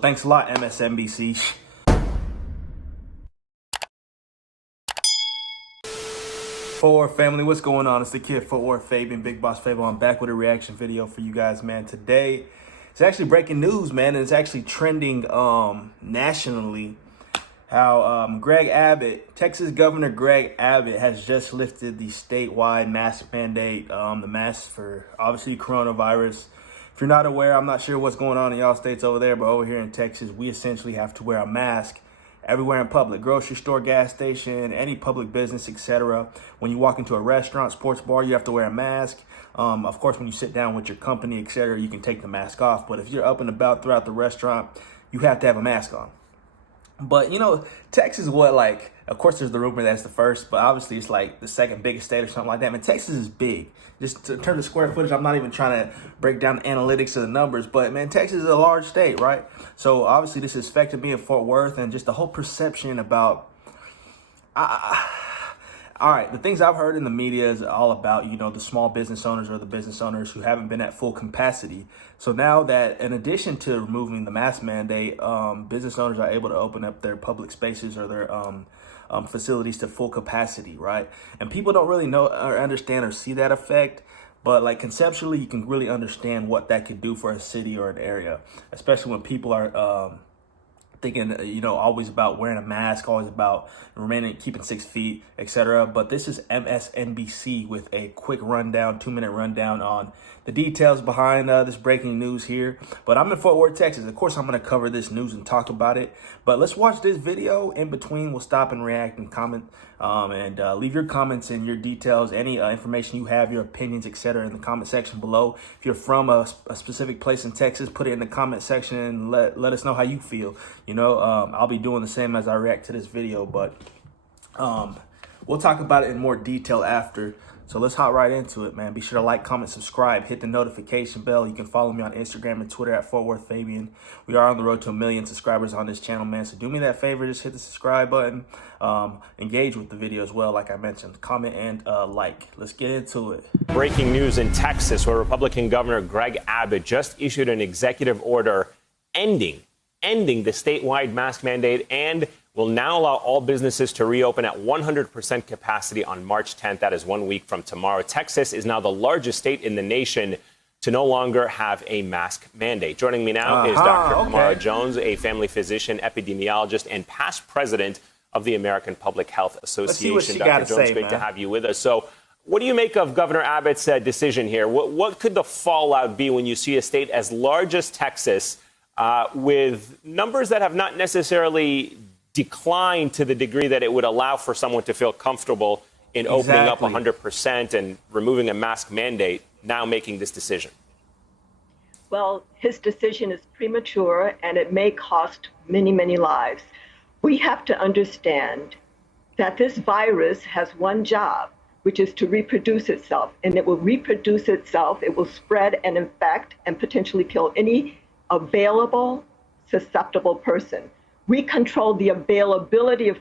Thanks a lot, MSNBC. Fort Worth family, what's going on? It's the kid Fort Worth Fabian, Big Boss Fabo. I'm back with a reaction video for you guys, man. Today, it's actually breaking news, man, and it's actually trending nationally. How Greg Abbott, Texas Governor Greg Abbott, has just lifted the statewide mask mandate, the mask for obviously coronavirus. If you're not aware, I'm not sure what's going on in y'all states over there, but over here in Texas, we essentially have to wear a mask everywhere in public, grocery store, gas station, any public business, etc. When you walk into a restaurant, sports bar, you have to wear a mask. Of course, when you sit down with your company, etc., you can take the mask off. But if you're up and about throughout the restaurant, you have to have a mask on. But, you know, Texas is what, like, of course, there's the rumor that it's the first, but obviously it's like the second biggest state or something like that. I mean, Texas is big. Just in terms of square footage, I'm not even trying to break down the analytics of the numbers, but, man, Texas is a large state, right? So, obviously, this is affected me in Fort Worth and just the whole perception about... All right, the things I've heard in the media is all about, you know, the small business owners or the business owners who haven't been at full capacity. So now that in addition to removing the mask mandate, business owners are able to open up their public spaces or their facilities to full capacity, right? And people don't really know or understand or see that effect. But like conceptually, you can really understand what that could do for a city or an area, especially when people are thinking, you know, always about wearing a mask, always about keeping 6 feet, etc. But this is MSNBC with a quick rundown, 2-minute rundown on the details behind this breaking news here. But I'm in Fort Worth, Texas. Of course, I'm going to cover this news and talk about it. But let's watch this video. In between, we'll stop and react and comment and leave your comments and your details, any information you have, your opinions, etc. in the comment section below. If you're from a specific place in Texas, put it in the comment section and let us know how you feel. You know, I'll be doing the same as I react to this video, but we'll talk about it in more detail after. So let's hop right into it, man. Be sure to like, comment, subscribe, hit the notification bell. You can follow me on Instagram and Twitter at Fort Worth Fabian. We are on the road to 1 million subscribers on this channel, man. So do me that favor, just hit the subscribe button. Engage with the video as well, like I mentioned. Comment and like. Let's get into it. Breaking news in Texas, where Republican Governor Greg Abbott just issued an executive order ending the statewide mask mandate and will now allow all businesses to reopen at 100% capacity on March 10th. That is 1 week from tomorrow. Texas is now the largest state in the nation to no longer have a mask mandate. Joining me now is Dr. Kamara Jones, a family physician, epidemiologist, and past president of the American Public Health Association. Dr. Jones, great to have you with us. So what do you make of Governor Abbott's decision here? What could the fallout be when you see a state as large as Texas with numbers that have not necessarily declined to the degree that it would allow for someone to feel comfortable in opening up 100% and removing a mask mandate, now making this decision? Well, his decision is premature and it may cost many, many lives. We have to understand that this virus has one job, which is to reproduce itself. And it will reproduce itself, it will spread and infect and potentially kill any available, susceptible person. We control the availability of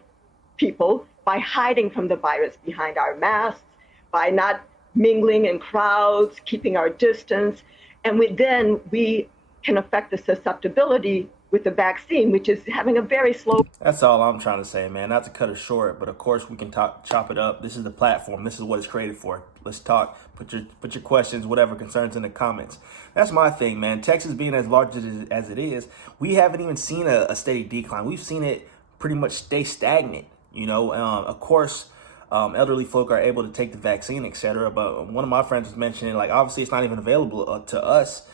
people by hiding from the virus behind our masks, by not mingling in crowds, keeping our distance. And then we can affect the susceptibility with the vaccine, which is having a very slow... That's all I'm trying to say, man. Not to cut it short, but of course we can chop it up. This is the platform. This is what it's created for. Let's talk. Put your questions, whatever concerns in the comments. That's my thing, man. Texas being as large as it is, we haven't even seen a steady decline. We've seen it pretty much stay stagnant. You know, of course, elderly folk are able to take the vaccine, etc. But one of my friends was mentioning, like, obviously it's not even available to us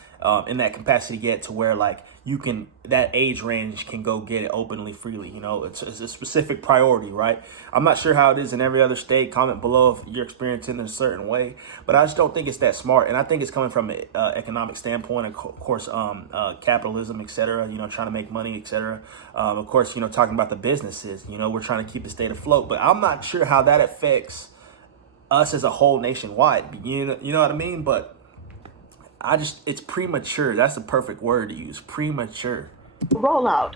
in that capacity yet, to where like you can, that age range can go get it openly, freely. You know, it's a specific priority, right? I'm not sure how it is in every other state. Comment below if you're experiencing it in a certain way, but I just don't think it's that smart. And I think it's coming from an economic standpoint, of course, capitalism, etc. You know, trying to make money, etc. Of course, you know, talking about the businesses, you know, we're trying to keep the state afloat, but I'm not sure how that affects us as a whole nationwide. You know what I mean? But it's premature. That's the perfect word to use, premature. Rollout.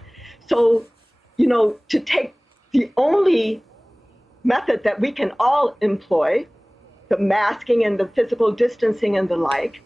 So, you know, to take the only method that we can all employ, the masking and the physical distancing and the like,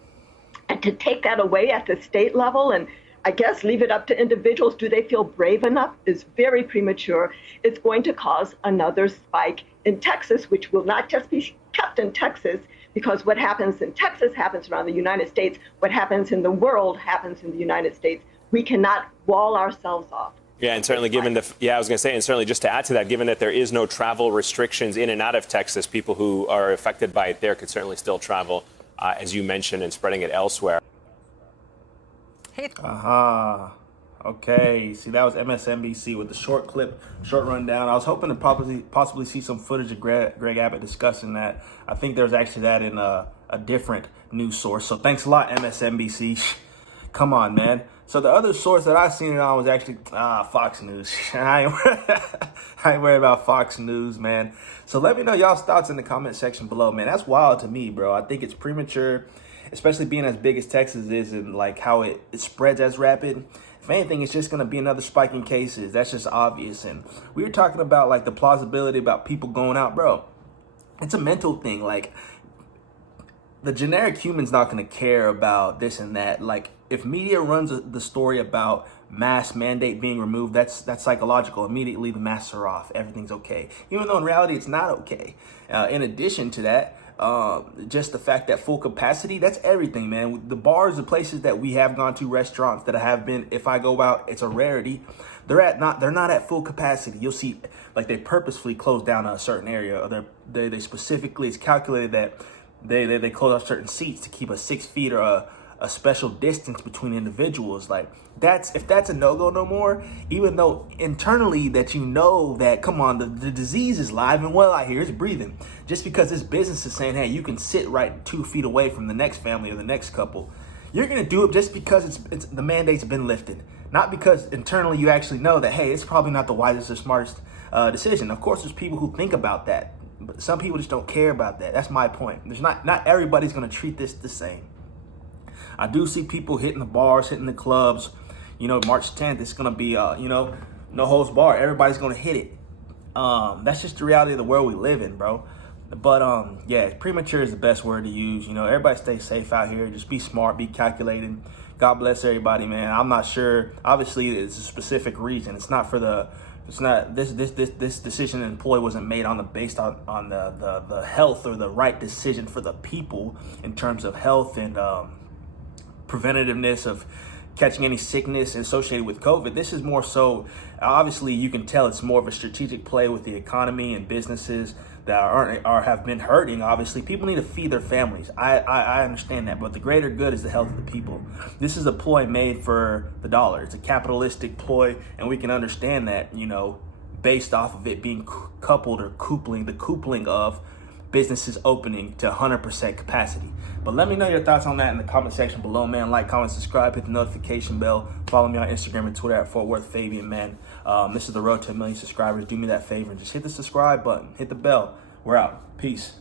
and to take that away at the state level and I guess leave it up to individuals. Do they feel brave enough? Is very premature. It's going to cause another spike in Texas, which will not just be kept in Texas, because what happens in Texas happens around the United States. What happens in the world happens in the United States. We cannot wall ourselves off. Yeah, and certainly given I was going to say, and certainly just to add to that, given that there is no travel restrictions in and out of Texas, people who are affected by it there could certainly still travel, as you mentioned, and spreading it elsewhere. Okay. See, that was MSNBC with the short clip, short rundown. I was hoping to possibly see some footage of Greg Abbott discussing that. I think there's actually that in a different news source. So thanks a lot, MSNBC. Come on, man. So the other source that I seen it on was actually Fox News. I ain't worried about Fox News, man. So let me know y'all's thoughts in the comment section below, man. That's wild to me, bro. I think it's premature, especially being as big as Texas is and like how it spreads as rapid. If anything, it's just going to be another spike in cases. That's just obvious. And we were talking about like the plausibility about people going out, bro. It's a mental thing. Like the generic human's not going to care about this and that. Like if media runs the story about mask mandate being removed, that's psychological. Immediately the masks are off. Everything's okay. Even though in reality it's not okay. In addition to that, just the fact that full capacity, that's everything, man. The bars, the places that we have gone to, restaurants that I have been, if I go out, it's a rarity. They're not at full capacity. You'll see like they purposefully close down a certain area, or they specifically, it's calculated that they close off certain seats to keep a 6 feet or a special distance between individuals. Like if that's a no-go no more, even though internally that you know that, come on, the disease is live and well out here, it's breathing. Just because this business is saying, hey, you can sit right 2 feet away from the next family or the next couple, you're gonna do it just because it's the mandate's been lifted, not because internally you actually know that, hey, it's probably not the wisest or smartest decision. Of course, there's people who think about that, but some people just don't care about that. That's my point. There's not everybody's gonna treat this the same. I do see people hitting the bars, hitting the clubs. You know, March 10th, it's going to be, no holds barred. Everybody's going to hit it. That's just the reality of the world we live in, bro. But, yeah, premature is the best word to use. You know, everybody stay safe out here. Just be smart, be calculated. God bless everybody, man. I'm not sure. Obviously, it's a specific reason. It's not this decision employee wasn't made based on the health or the right decision for the people in terms of health and preventativeness of catching any sickness associated with COVID. This is more so, obviously you can tell it's more of a strategic play with the economy and businesses that have been hurting. Obviously people need to feed their families. I understand that, but the greater good is the health of the people. This is a ploy made for the dollar. It's a capitalistic ploy, and we can understand that, you know, based off of it being coupled or coupling of businesses opening to 100% capacity. But let me know your thoughts on that in the comment section below, man. Like, comment, subscribe, hit the notification bell. Follow me on Instagram and Twitter at Fort Worth Fabian, man. This is the road to 1 million subscribers. Do me that favor and just hit the subscribe button, hit the bell. We're out. Peace.